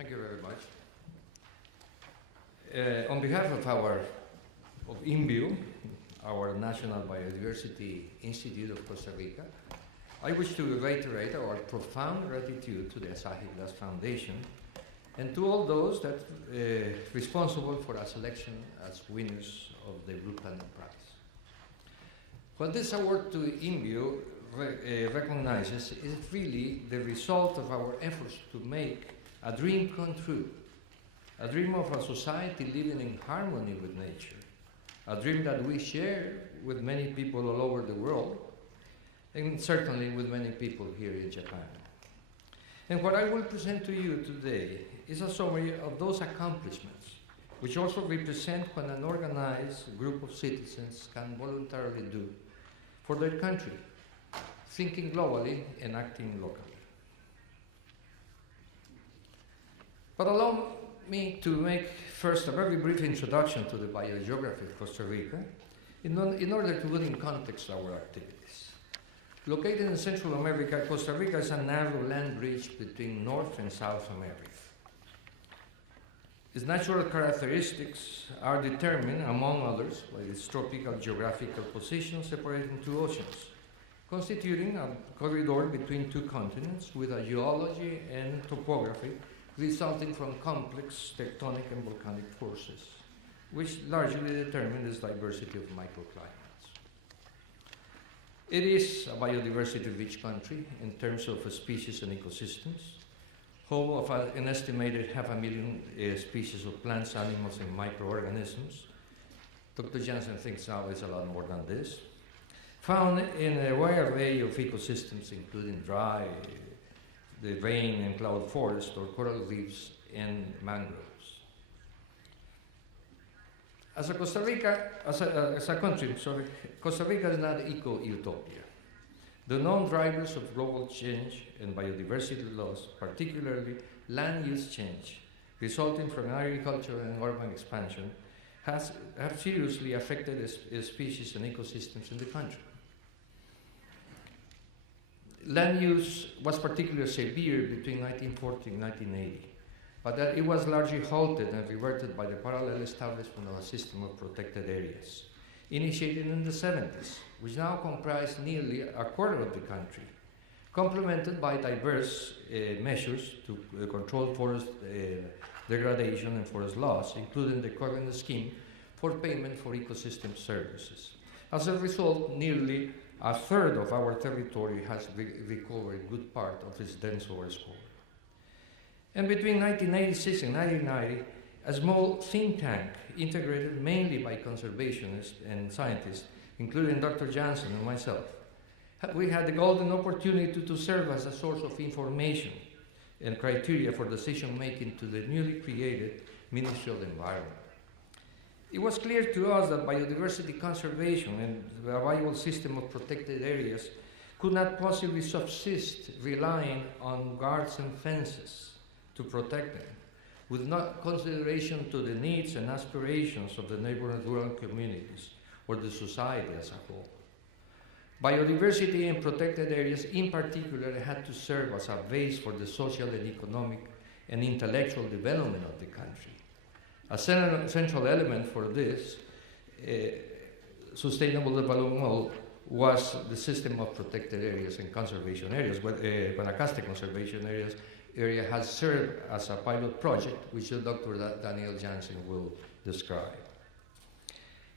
Thank you very much. On behalf of INBio, our National Biodiversity Institute of Costa Rica, I wish to reiterate our profound gratitude to the Asahi Glass Foundation and to all those that responsible for our selection as winners of the Blue Planet Prize. What this award to INBio recognizes is really the result of our efforts to make a dream come true, a dream of a society living in harmony with nature, a dream that we share with many people all over the world, and certainly with many people here in Japan. And what I will present to you today is a summary of those accomplishments, which also represent what an organized group of citizens can voluntarily do for their country, thinking globally and acting locally. But allow me to make first a very brief introduction to the biogeography of Costa Rica in order to put in context our activities. Located in Central America, Costa Rica is a narrow land bridge between North and South America. Its natural characteristics are determined, among others, by its tropical geographical position separating two oceans, constituting a corridor between two continents with a geology and topography resulting from complex tectonic and volcanic forces, which largely determine its diversity of microclimates. It is a biodiversity-rich country in terms of species and ecosystems, home of an estimated 500,000 species of plants, animals, and microorganisms. Dr. Janzen thinks now it's a lot more than this. Found in a wide array of ecosystems, including dry, the rain and cloud forest, or coral reefs and mangroves. As a country, Costa Rica is not eco-utopia. The known drivers of global change and biodiversity loss, particularly land use change, resulting from agriculture and urban expansion, have seriously affected species and ecosystems in the country. Land use was particularly severe between 1940 and 1980, but that it was largely halted and reverted by the parallel establishment of a system of protected areas, initiated in the 70s, which now comprise nearly a quarter of the country, complemented by diverse measures to control forest degradation and forest loss, including the current scheme for payment for ecosystem services. As a result, nearly a third of our territory has recovered a good part of its dense forest core. And between 1986 and 1990, a small think tank integrated mainly by conservationists and scientists, including Dr. Janzen and myself, we had the golden opportunity to serve as a source of information and criteria for decision-making to the newly created Ministry of the Environment. It was clear to us that biodiversity conservation and a viable system of protected areas could not possibly subsist relying on guards and fences to protect them, with no consideration to the needs and aspirations of the neighboring rural communities or the society as a whole. Biodiversity in protected areas in particular had to serve as a base for the social and economic and intellectual development of the country. A central element for this sustainable development was the system of protected areas and conservation areas. Guanacaste Conservation Area has served as a pilot project, which Dr. Daniel Janzen will describe.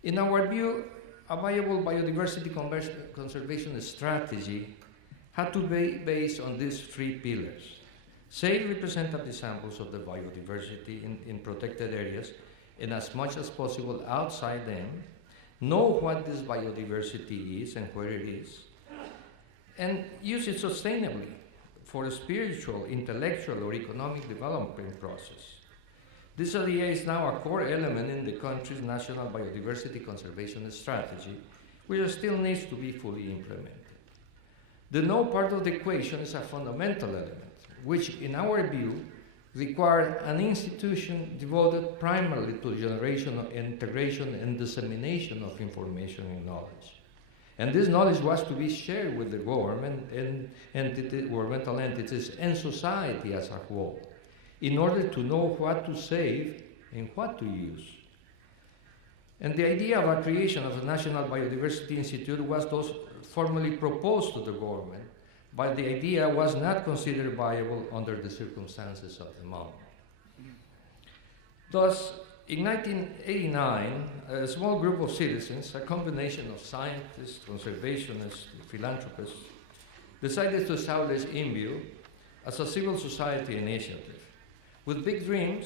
In our view, a viable biodiversity conservation strategy had to be based on these three pillars. Say representative samples of the biodiversity in protected areas, and as much as possible outside them, know what this biodiversity is and where it is, and use it sustainably for a spiritual, intellectual, or economic development process. This idea is now a core element in the country's national biodiversity conservation strategy, which still needs to be fully implemented. The know part of the equation is a fundamental element, which, in our view, required an institution devoted primarily to generation, integration, and dissemination of information and knowledge. And this knowledge was to be shared with the government and governmental entities and society as a whole, in order to know what to save and what to use. And the idea of a creation of a National Biodiversity Institute was thus formally proposed to the government, but the idea was not considered viable under the circumstances of the moment. Thus, in 1989, a small group of citizens, a combination of scientists, conservationists, philanthropists, decided to establish INBio as a civil society initiative with big dreams,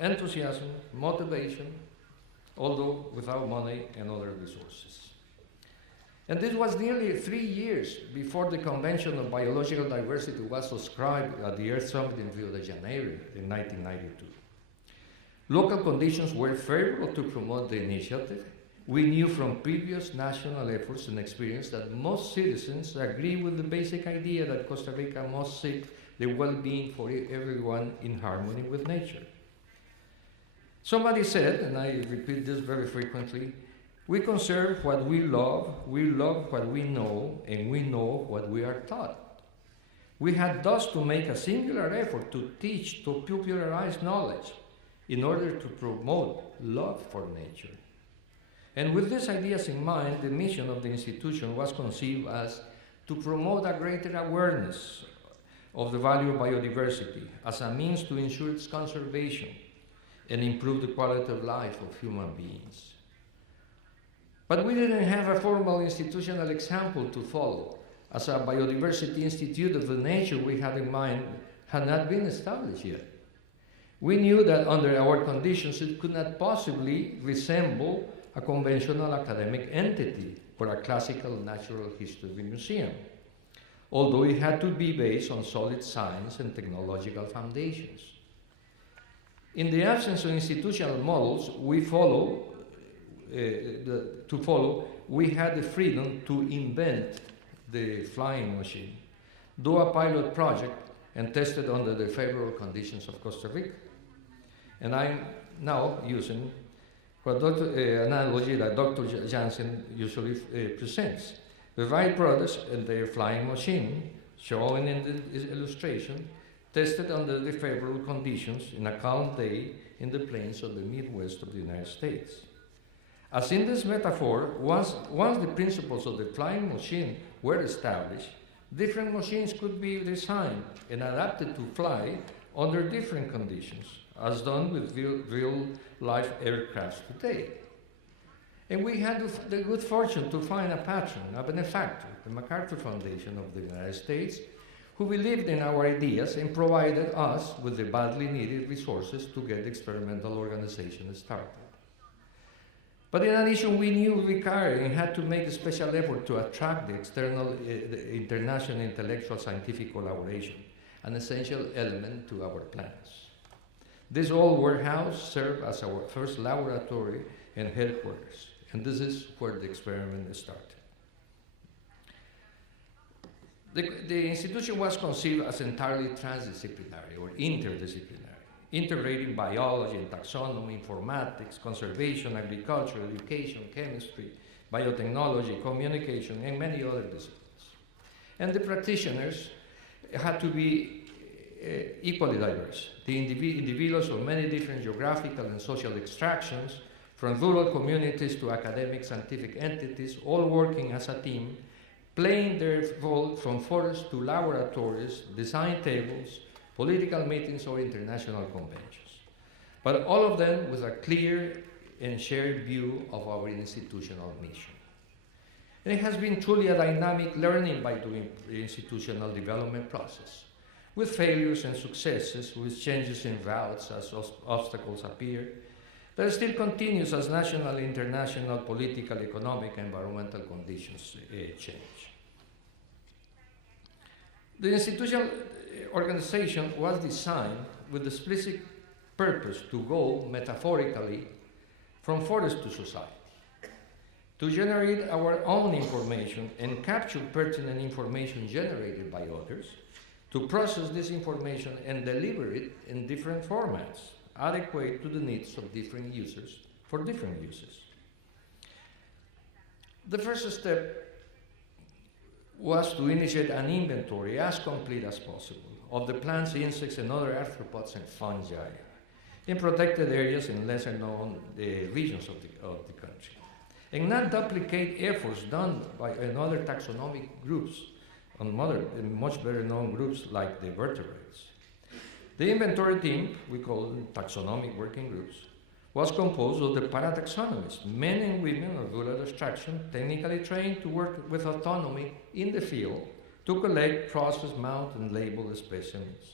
enthusiasm, motivation, although without money and other resources. And this was nearly 3 years before the Convention on Biological Diversity was subscribed at the Earth Summit in Rio de Janeiro in 1992. Local conditions were favorable to promote the initiative. We knew from previous national efforts and experience that most citizens agree with the basic idea that Costa Rica must seek the well-being for everyone in harmony with nature. Somebody said, and I repeat this very frequently, we conserve what we love what we know, and we know what we are taught. We had thus to make a singular effort to teach, to popularize knowledge in order to promote love for nature. And with these ideas in mind, the mission of the institution was conceived as to promote a greater awareness of the value of biodiversity as a means to ensure its conservation and improve the quality of life of human beings. But we didn't have a formal institutional example to follow, as a Biodiversity Institute of the nature we had in mind had not been established yet. We knew that under our conditions it could not possibly resemble a conventional academic entity or a classical natural history museum, although it had to be based on solid science and technological foundations. In the absence of institutional models we had the freedom to invent the flying machine, do a pilot project, and test it under the favorable conditions of Costa Rica. And I'm now using what analogy that Dr. Janzen usually presents. The right products and their flying machine, shown in the illustration, tested under the favorable conditions in a calm day in the plains of the Midwest of the United States. As in this metaphor, once the principles of the flying machine were established, different machines could be designed and adapted to fly under different conditions, as done with real-life aircrafts today. And we had the good fortune to find a patron, a benefactor, the MacArthur Foundation of the United States, who believed in our ideas and provided us with the badly needed resources to get the experimental organization started. But in addition, we knew we required and had to make a special effort to attract the international intellectual scientific collaboration, an essential element to our plans. This old warehouse served as our first laboratory and headquarters, and this is where the experiment started. The institution was conceived as entirely transdisciplinary or interdisciplinary, integrating biology and taxonomy, informatics, conservation, agriculture, education, chemistry, biotechnology, communication, and many other disciplines. And the practitioners had to be equally diverse. The individuals of many different geographical and social extractions, from rural communities to academic scientific entities, all working as a team, playing their role from forests to laboratories, design tables, political meetings, or international conventions. But all of them with a clear and shared view of our institutional mission. And it has been truly a dynamic learning by doing the institutional development process, with failures and successes, with changes in routes as obstacles appear, that still continues as national, international, political, economic, and environmental conditions change. The institutional organization was designed with the explicit purpose to go, metaphorically, from forest to society, to generate our own information and capture pertinent information generated by others, to process this information and deliver it in different formats, adequate to the needs of different users for different uses. The first step was to initiate an inventory as complete as possible of the plants, insects, and other arthropods and fungi in protected areas in lesser known regions of the country, and not duplicate efforts done by other taxonomic groups on much better known groups like the vertebrates. The inventory team, we call them taxonomic working groups, was composed of the parataxonomists, men and women of good abstraction, technically trained to work with autonomy in the field to collect, process, mount, and label the specimens.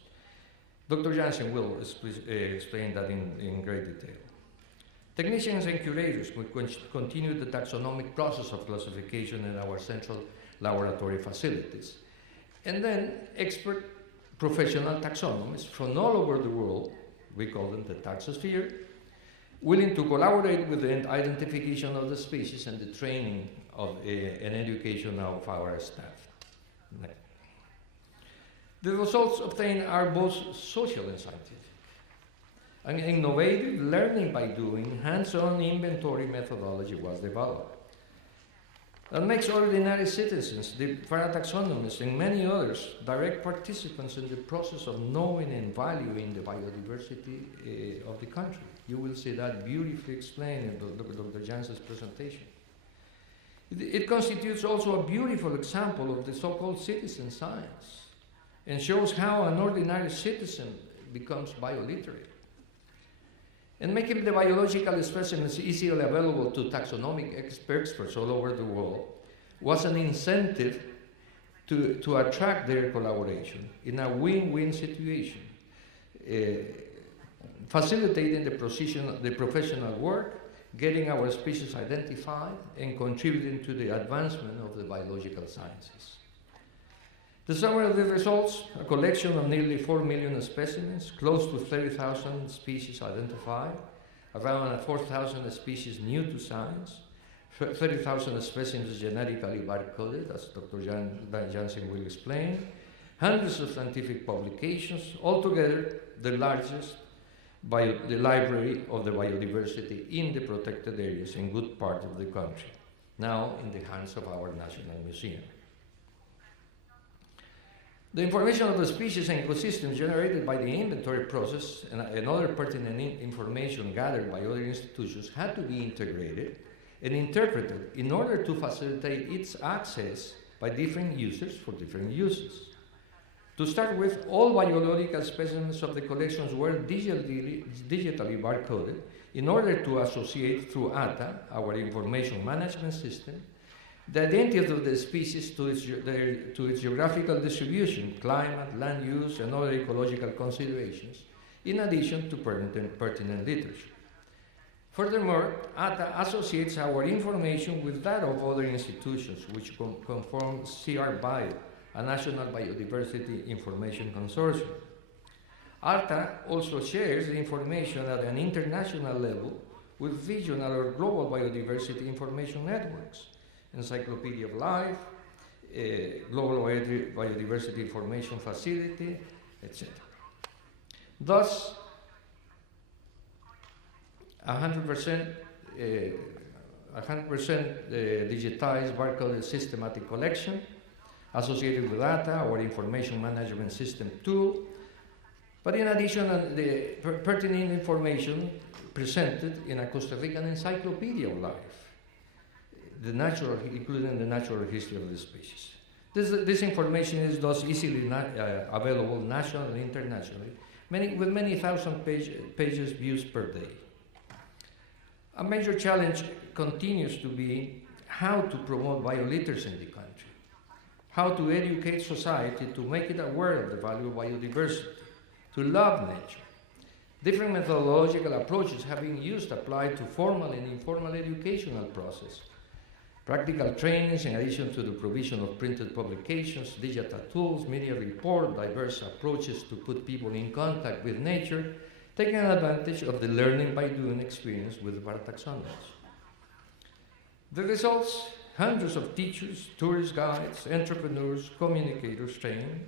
Dr. Janzen will explain that in great detail. Technicians and curators will continue the taxonomic process of classification in our central laboratory facilities. And then expert professional taxonomists from all over the world, we call them the taxosphere, willing to collaborate with the identification of the species and the training of and education of our staff. The results obtained are both social and scientific. An innovative learning by doing, hands-on inventory methodology was developed that makes ordinary citizens, the parataxonomists, and many others direct participants in the process of knowing and valuing the biodiversity of the country. You will see that beautifully explained in Dr. Janzen's presentation. It constitutes also a beautiful example of the so-called citizen science and shows how an ordinary citizen becomes bioliterate. And making the biological specimens easily available to taxonomic experts all over the world was an incentive to attract their collaboration in a win-win situation, facilitating the professional work, getting our species identified, and contributing to the advancement of the biological sciences. The summary of the results: a collection of nearly 4 million specimens, close to 30,000 species identified, around 4,000 species new to science, 30,000 specimens genetically barcoded, as Dr. Janzen will explain, hundreds of scientific publications, altogether the largest the library of the biodiversity in the protected areas in good part of the country, now in the hands of our National Museum. The information of the species and ecosystems generated by the inventory process and other pertinent information gathered by other institutions had to be integrated and interpreted in order to facilitate its access by different users for different uses. To start with, all biological specimens of the collections were digitally barcoded in order to associate through ATA, our information management system, the identity of the species to its geographical distribution, climate, land use, and other ecological considerations, in addition to pertinent literature. Furthermore, ATA associates our information with that of other institutions which conform CR-Bio, a National Biodiversity Information Consortium. ATA also shares the information at an international level with regional or global biodiversity information networks, Encyclopedia of Life, Global Biodiversity Information Facility, etc. Thus, 100% digitized barcoded systematic collection associated with data, our information management system tool, but in addition, the pertinent information presented in a Costa Rican Encyclopedia of Life, including the natural history of the species. This information is thus easily available nationally and internationally, with many thousand pages views per day. A major challenge continues to be how to promote bioliteracy in the country, how to educate society to make it aware of the value of biodiversity, to love nature. Different methodological approaches have been applied to formal and informal educational process. Practical trainings, in addition to the provision of printed publications, digital tools, media report, diverse approaches to put people in contact with nature, taking advantage of the learning by doing experience with the parataxonomists. The results: hundreds of teachers, tourist guides, entrepreneurs, communicators trained,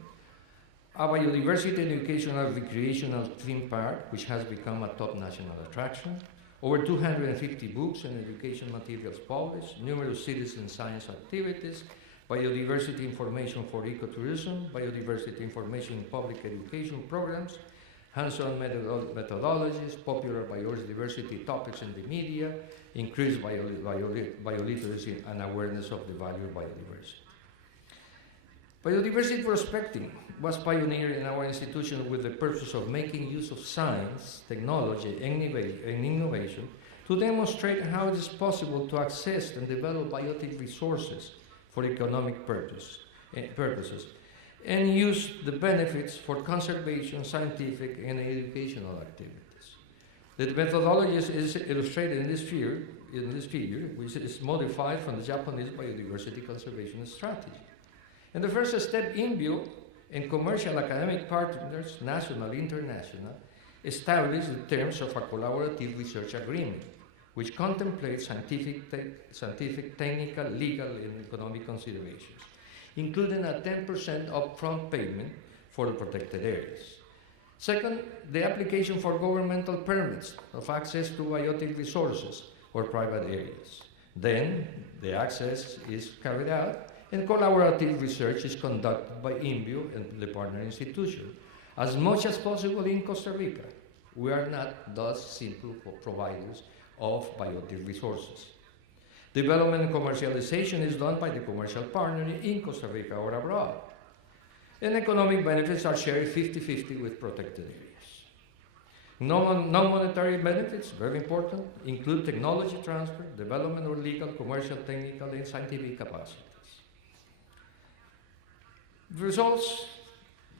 a biodiversity educational recreational theme park, which has become a top national attraction, over 250 books and education materials published, numerous citizen science activities, biodiversity information for ecotourism, biodiversity information in public education programs, hands-on methodologies, popular biodiversity topics in the media, increased bioliteracy and awareness of the value of biodiversity. Biodiversity prospecting was pioneered in our institution with the purpose of making use of science, technology, and innovation to demonstrate how it is possible to access and develop biotic resources for economic purposes and use the benefits for conservation, scientific, and educational activities. The methodology is illustrated in this figure, which is modified from the Japanese biodiversity conservation strategy. In the first step, INBio and commercial academic partners, Nacional, International, established the terms of a collaborative research agreement, which contemplates scientific, technical, legal, and economic considerations, including a 10% upfront payment for the protected areas. Second, the application for governmental permits of access to biotic resources or private areas. Then, the access is carried out, and collaborative research is conducted by INBio and the partner institution, as much as possible in Costa Rica. We are not thus simple providers of biotic resources. Development and commercialization is done by the commercial partner in Costa Rica or abroad. And economic benefits are shared 50-50 with protected areas. Non-monetary benefits, very important, include technology transfer, development or legal, commercial, technical, and scientific capacities. The results,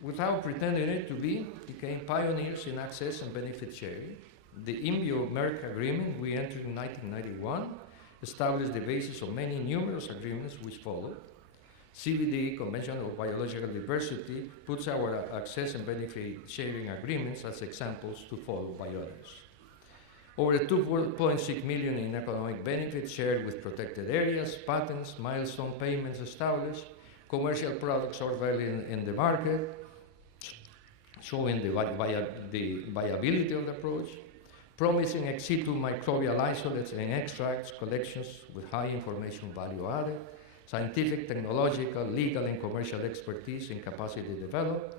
without pretending it to be, became pioneers in access and benefit sharing. The INBio-Merck agreement we entered in 1991 established the basis of many numerous agreements which followed. CBD, Convention of Biological Diversity, puts our access and benefit sharing agreements as examples to follow by others. Over 2.6 million in economic benefits shared with protected areas, patents, milestone payments established, commercial products are available in the market, showing the viability of the approach, promising ex situ microbial isolates and extracts collections with high information value added, scientific, technological, legal, and commercial expertise and capacity developed.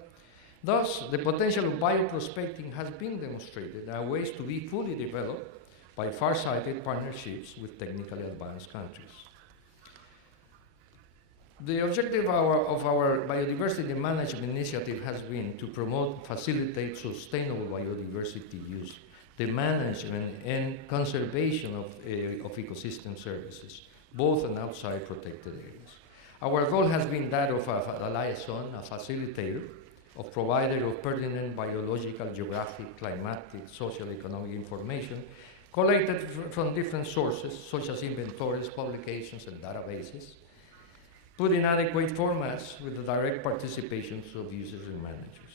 Thus, the potential of bioprospecting has been demonstrated and ways to be fully developed by far-sighted partnerships with technically advanced countries. The objective of our biodiversity management initiative has been to promote, facilitate sustainable biodiversity use, the management and conservation of ecosystem services, both and outside protected areas. Our goal has been that of a liaison, a facilitator, of provider of pertinent biological, geographic, climatic, social, economic information collected from different sources, such as inventories, publications, and databases, put in adequate formats with the direct participation of users and managers.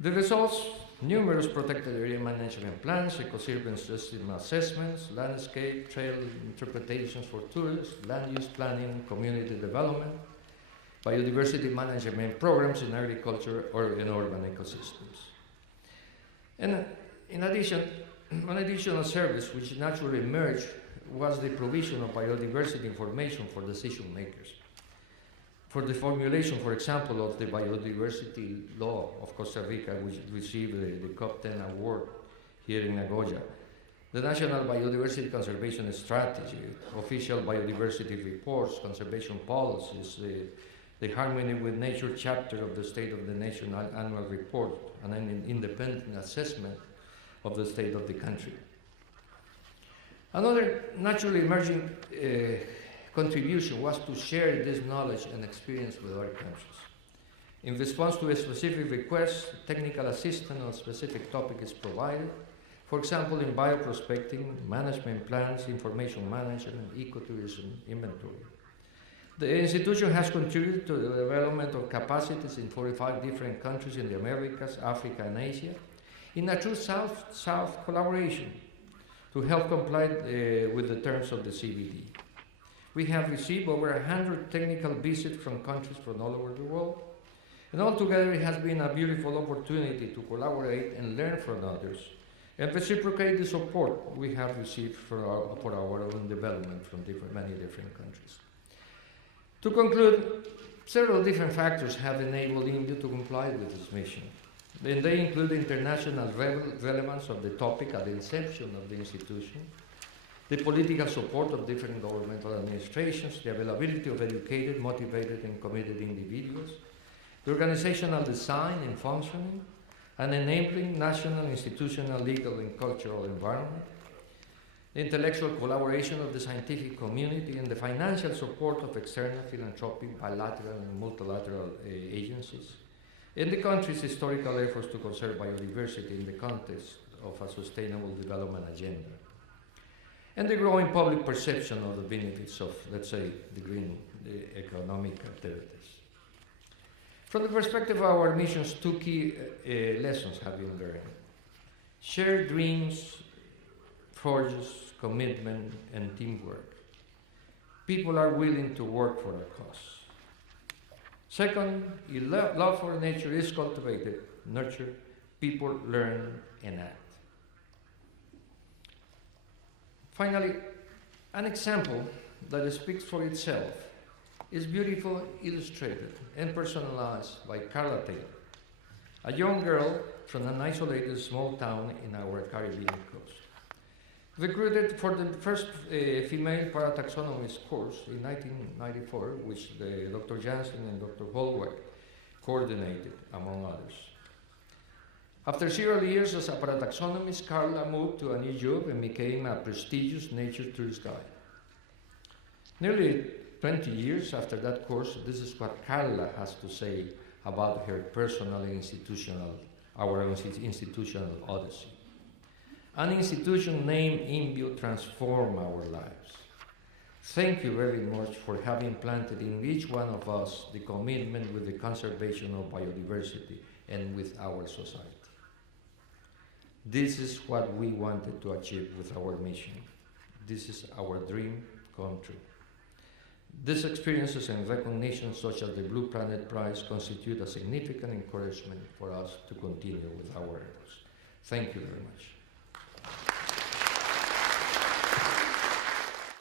The results: numerous protected area management plans, ecosystem system assessments, landscape trail interpretations for tourists, land use planning, community development, biodiversity management programs in agriculture or in urban ecosystems. And in addition, an additional service which naturally emerged was the provision of biodiversity information for decision makers. For the formulation, for example, of the biodiversity law of Costa Rica, which received the COP10 award here in Nagoya, the National Biodiversity Conservation Strategy, official biodiversity reports, conservation policies, the Harmony with Nature chapter of the State of the Nation annual report, and an independent assessment of the state of the country. Another naturally emerging contribution was to share this knowledge and experience with other countries. In response to a specific request, technical assistance on a specific topic is provided. For example, in bioprospecting, management plans, information management, ecotourism, inventory. The institution has contributed to the development of capacities in 45 different countries in the Americas, Africa, and Asia, in a true South-South collaboration to help comply with the terms of the CBD. We have received over 100 technical visits from countries from all over the world, and altogether it has been a beautiful opportunity to collaborate and learn from others, and reciprocate the support we have received for our own development from many different countries. To conclude, several different factors have enabled INBio to comply with this mission. And they include the international relevance of the topic at the inception of the institution, the political support of different governmental administrations, the availability of educated, motivated, and committed individuals, the organizational design and functioning, an enabling national, institutional, legal, and cultural environment, the intellectual collaboration of the scientific community, and the financial support of external philanthropic, bilateral, and multilateral agencies, and the country's historical efforts to conserve biodiversity in the context of a sustainable development agenda, and the growing public perception of the benefits of, let's say, the green economic activities. From the perspective of our missions, two key lessons have been learned. Shared dreams forges commitment and teamwork. People are willing to work for a cause. Second, if love for nature is cultivated, nurtured, people learn and act. Finally, an example that speaks for itself is beautifully illustrated and personalized by Carla Taylor, a young girl from an isolated small town in our Caribbean coast. Recruited for the first female parataxonomist course in 1994, which Dr. Janzen and Dr. Holweg coordinated, among others. After several years as a parataxonomist, Carla moved to a new job and became a prestigious nature tourist guide. Nearly 20 years after that course, this is what Carla has to say about her personal and our institutional odyssey. An institution named INBio transformed our lives. Thank you very much for having planted in each one of us the commitment with the conservation of biodiversity and with our society. This is what we wanted to achieve with our mission. This is our dream come true. These experiences and recognitions, such as the Blue Planet Prize, constitute a significant encouragement for us to continue with our efforts. Thank you very much.